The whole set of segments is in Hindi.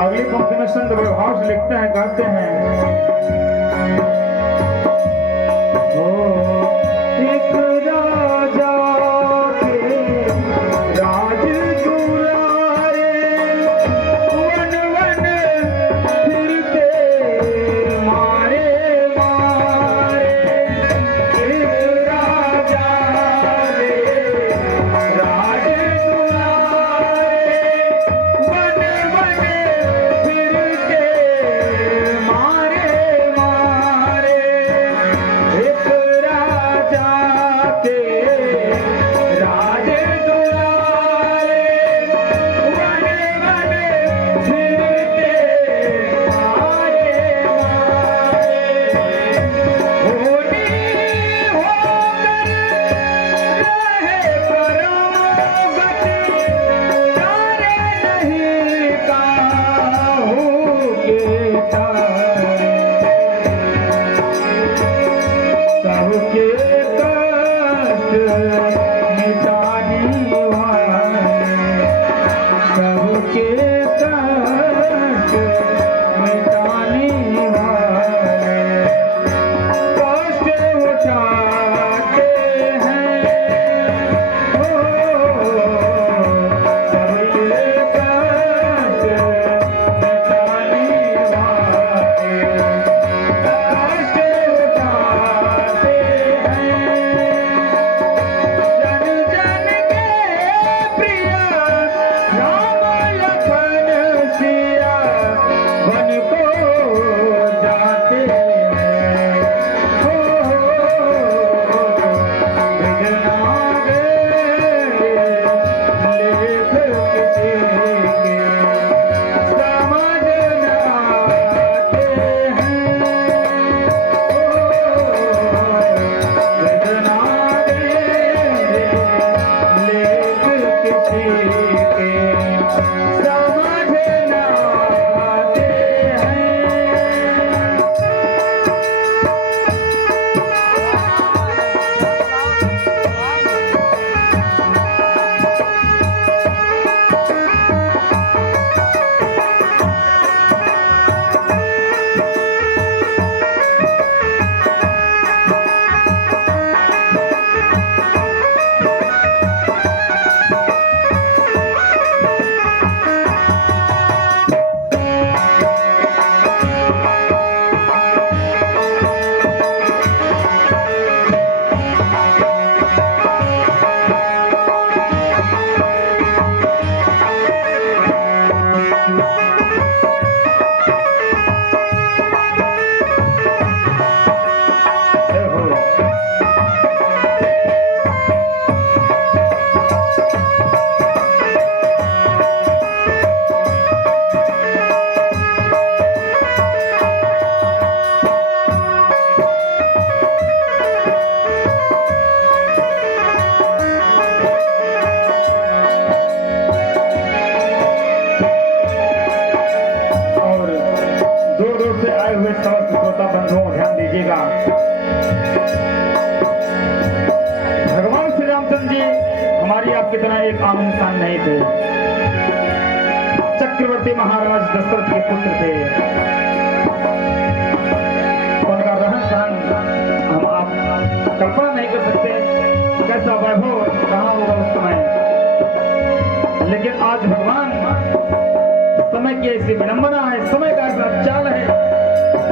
अगली पंक्ति में संत बड़े भाव से लिखते हैं, गाते हैं। एक राजा के राज दुलारे, वन वन फिरते मारे मारे। एक राजा के राज दुलारे, वन वन फिरते मारे मारे। एक राजा के राज दुलारे, वन वन फिरते मारे मारे। होनी होकर रहे परागत, तारे नहीं काहू के तारे। सबके कष्ट मिटाने वाले, सबके कष्ट मिटाने वाले, कष्ट उठाते हैं सबके कष्ट मिटाने वाले, कष्ट उठाते हैं। जन जन के प्रिय राम लखन सिया, वन को जाते हैं। विघ्नागे लेख किसी के समझ न आते हैं। विघ्नागे लेख किसी के समझ न आते हैं। और दूर दूर से आए हुए समस्त श्रोता बंधुओं ध्यान दीजिएगा। भगवान श्री रामचंद्र जी हमारी आपकी तरह एक आम इंसान नहीं थे। चक्रवर्ती महाराज दशरथ के पुत्र थे। उनका रहन सहन हम आप कल्पना नहीं कर सकते, कैसा वैभव कहाँ होगा उस समय। लेकिन आज भगवान समय की ऐसी विडंबना है, समय का ऐसा चाल है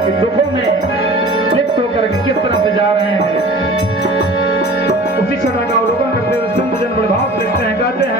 कि दुखों में लिप्त होकर के किस तरह से जा रहे हैं। उसी छटा का अवलोकन करते हुए संत जन बड़े भाव से लिखते हैं, कहते हैं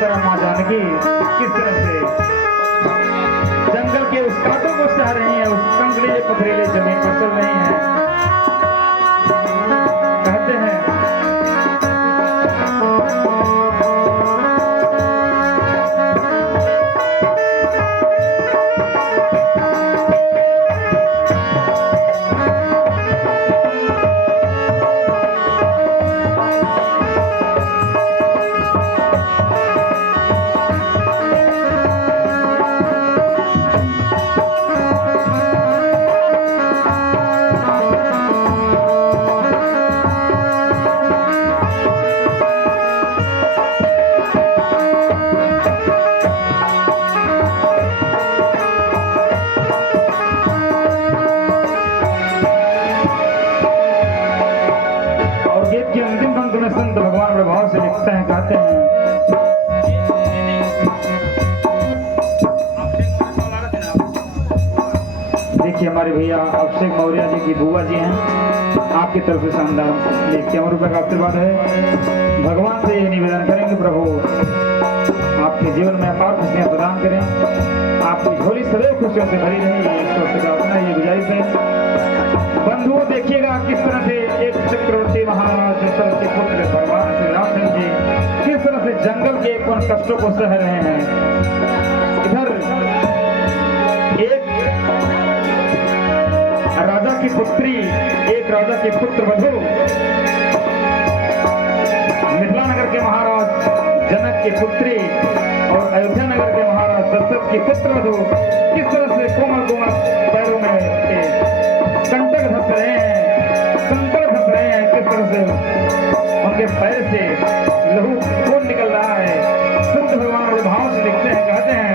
तरह माँ जानकी किस तरह से जंगल के उस कांटों को सह रही हैं, उस कंकड़ीले पथरीले जमीन पर चल रही हैं। कहते हैं संत भगवान बड़े भाव से लिखते हैं, कहते हैं, देखिए हमारे भैया अभिषेक मौर्य जी की बुआ जी हैं, आपकी तरफ से शानदार 1 रुपए का आशीर्वाद है। भगवान से ये निवेदन करेंगे, प्रभु आपके जीवन में अपार खुशियां प्रदान करें, आपकी झोली सदैव खुशियों से भरी रहे, ये ईश्वर से प्रार्थना, ये गुजारिश है। बंधुओं देखिएगा किस तरह से एक चक्रवर्ती महाराज दशरथ के पुत्र भगवान श्री रामचंद्र जी किस तरह से जंगल के उन कष्टों को सह रहे हैं। इधर एक राजा की पुत्री, एक राजा की पुत्र वधू, मिथिला नगर के महाराज जनक की पुत्री और अयोध्या नगर के महाराज दशरथ की पुत्र वधू किस तरह से कोमल कोमल पैरों में कंटक धस रहे हैं, कंकड़ धस रहे हैं, किस तरह से उनके पैर से लहू खून निकल रहा है। संत भगवान बड़े भाव से लिखते हैं, कहते हैं,